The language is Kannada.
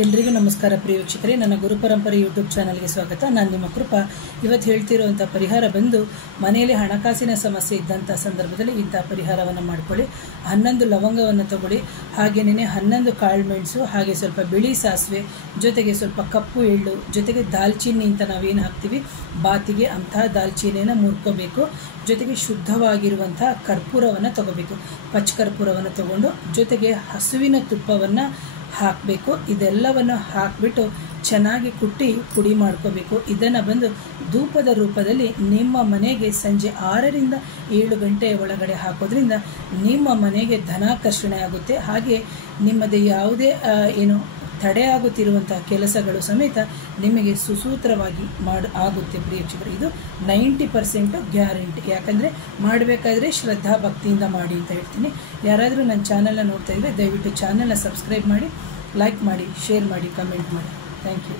ಎಲ್ರಿಗೂ ನಮಸ್ಕಾರ ಪ್ರಿಯ ವೀಕ್ಷಕರೇ, ನನ್ನ ಗುರುಪರಂಪರೆ ಯೂಟ್ಯೂಬ್ ಚಾನಲ್ಗೆ ಸ್ವಾಗತ. ನಾನು ನಿಮ್ಮ ಕೃಪಾ. ಇವತ್ತು ಹೇಳ್ತಿರುವಂಥ ಪರಿಹಾರ ಬಂದು, ಮನೆಯಲ್ಲಿ ಹಣಕಾಸಿನ ಸಮಸ್ಯೆ ಇದ್ದಂಥ ಸಂದರ್ಭದಲ್ಲಿ ಇಂಥ ಪರಿಹಾರವನ್ನು ಮಾಡ್ಕೊಳ್ಳಿ. 11 ಲವಂಗವನ್ನು ತಗೊಳ್ಳಿ, ಹಾಗೆಯೇ 11 ಕಾಳುಮೆಣಸು, ಹಾಗೆ ಸ್ವಲ್ಪ ಬಿಳಿ ಸಾಸಿವೆ, ಜೊತೆಗೆ ಸ್ವಲ್ಪ ಕಪ್ಪು ಎಳ್ಳು, ಜೊತೆಗೆ ದಾಲ್ಚಿನ್ನಿ ಅಂತ ನಾವೇನು ಹಾಕ್ತೀವಿ ಬಾತಿಗೆ, ಅಂತಹ ದಾಲ್ಚಿನ್ನಿಯನ್ನು ಮುರ್ಕೋಬೇಕು. ಜೊತೆಗೆ ಶುದ್ಧವಾಗಿರುವಂಥ ಕರ್ಪೂರವನ್ನು ತಗೋಬೇಕು, ಪಚ್ಚ ಕರ್ಪೂರವನ್ನು ತಗೊಂಡು ಜೊತೆಗೆ ಹಸುವಿನ ತುಪ್ಪವನ್ನು ಹಾಕಬೇಕು. ಇದೆಲ್ಲವನ್ನು ಹಾಕಿಬಿಟ್ಟು ಚೆನ್ನಾಗಿ ಕುಟ್ಟಿ ಪುಡಿ ಮಾಡ್ಕೋಬೇಕು. ಇದನ್ನು ಬಂದು ಧೂಪದ ರೂಪದಲ್ಲಿ ನಿಮ್ಮ ಮನೆಗೆ ಸಂಜೆ 6ರಿಂದ 7 ಗಂಟೆಯ ಒಳಗಡೆ ಹಾಕೋದ್ರಿಂದ ನಿಮ್ಮ ಮನೆಗೆ ಧನಾಕರ್ಷಣೆ ಆಗುತ್ತೆ. ಹಾಗೆ ನಿಮ್ಮದೇ ಯಾವುದೇ ತಡೆಯಾಗುತ್ತಿರುವಂತಹ ಕೆಲಸಗಳು ಸಮೇತ ನಿಮಗೆ ಸುಸೂತ್ರವಾಗಿ ಆಗುತ್ತೆ ಪ್ರಿಯಕ್ಷಕರು. ಇದು 90% ಗ್ಯಾರಂಟಿ. ಯಾಕಂದರೆ ಮಾಡಬೇಕಾದ್ರೆ ಶ್ರದ್ಧಾ ಭಕ್ತಿಯಿಂದ ಮಾಡಿ ಅಂತ ಹೇಳ್ತೀನಿ. ಯಾರಾದರೂ ನನ್ನ ಚಾನಲ್ನ ನೋಡ್ತಾ ಇದ್ದರೆ ದಯವಿಟ್ಟು ಚಾನಲ್ನ ಸಬ್ಸ್ಕ್ರೈಬ್ ಮಾಡಿ, ಲೈಕ್ ಮಾಡಿ, ಶೇರ್ ಮಾಡಿ, ಕಮೆಂಟ್ ಮಾಡಿ. Thank you.